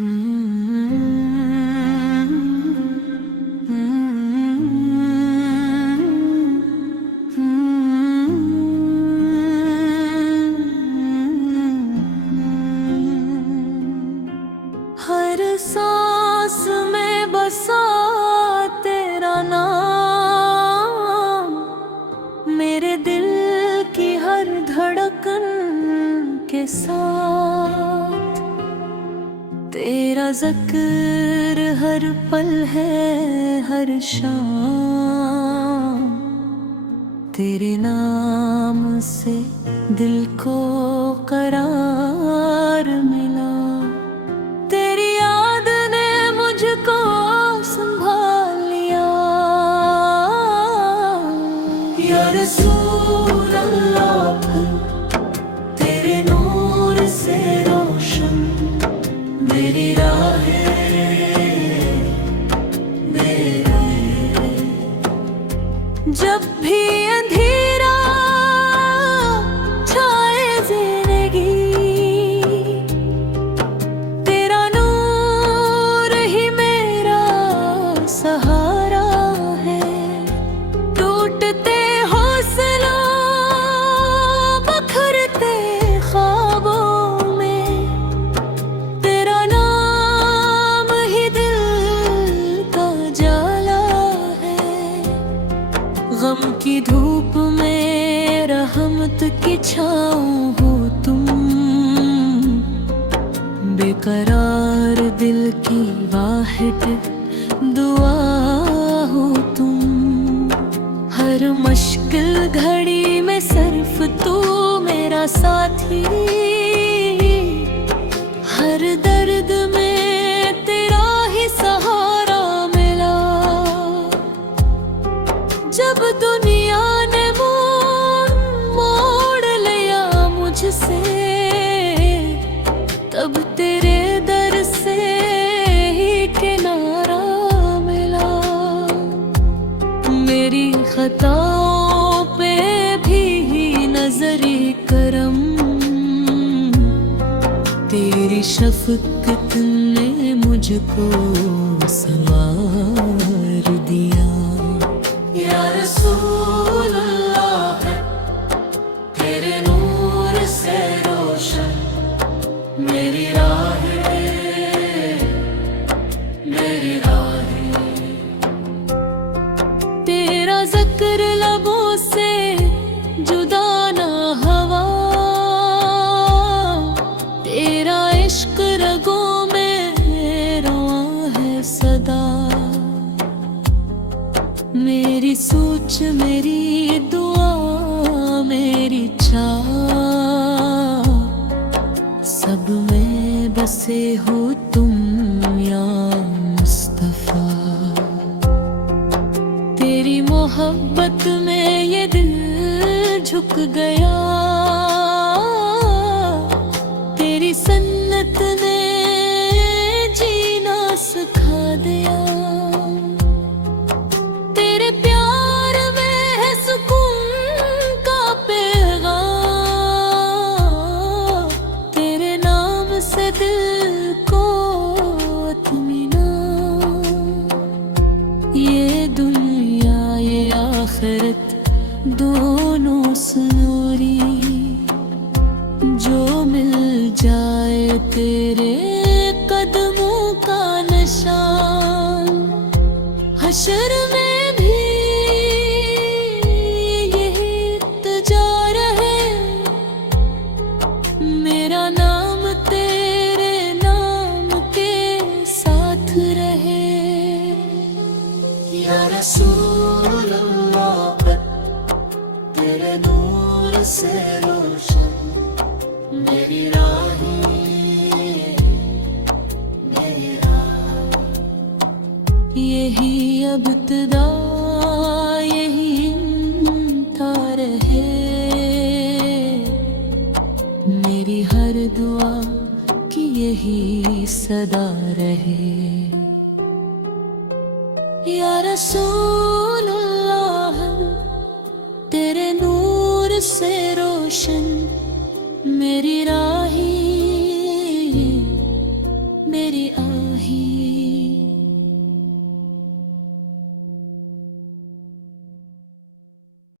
हर सांस में बसा तेरा नाम, मेरे दिल की हर धड़कन के साथ। तेरा ज़िक्र हर पल है, हर शाम। तेरे नाम से दिल को करार मिला। तेरी याद ने मुझको संभाल लिया। या रसूल अल्लाह, तेरे नूर से रोशन मेरी राहें। जब भी अंधेरा छाए जिंदगी, तेरा नूर ही मेरा सहारा है। टूटते हौसलों, बखरते ख्वाबों में, तेरा नाम ही दिल का जाला है। गम की धूप में रहमत की छाँव हो तुम, बेकरार दिल की वाहिद दुआ हो तुम। हर मुश्किल घड़ी में सिर्फ तू मेरा साथी। हर दर्द में तेरा ही सहारा मिला। जब दुनिया ने मोड़ लिया मुझसे, तब तेरे दर से ही किनारा मिला। मेरी खताओं पे भी नजरी करम, तेरी शफकत ने मुझको संवार दिया। या रसूल अल्लाह, तेरे नूर से रोशन मेरी राहें, मेरी राहें। तेरा ज़िक्र लबों से जुदा ना हवा, तेरा इश्क रगों में रवां है सदा। मेरी सोच, मेरी दुआ, मेरी चाह, सब में बसे हो तुम या मुस्तफा। तेरी मोहब्बत में ये दिल झुक गया। तेरी सन्नत ने जीना सिखा दिया। तेरे प्यार में है सुकून का पैगाम। तेरे नाम से दिल को इत्मीनान। ये दुनिया ये आखिरत दोनों सुनूरी, जो मिल जाए तेरे कदमों का निशान। हशर में भी यही इल्तिजा रहे, मेरा नाम तेरे नाम के साथ रहे। या रसूल अल्लाह, तेरे नूर से रोशन मेरी राहें, मेरी राहें। यही अब इब्तिदा, यही इंतहा रहे, मेरी हर दुआ की यही सदा रहे। या रसूल अल्लाह, तेरे नूर से रोशन मेरी राहें, मेरी आही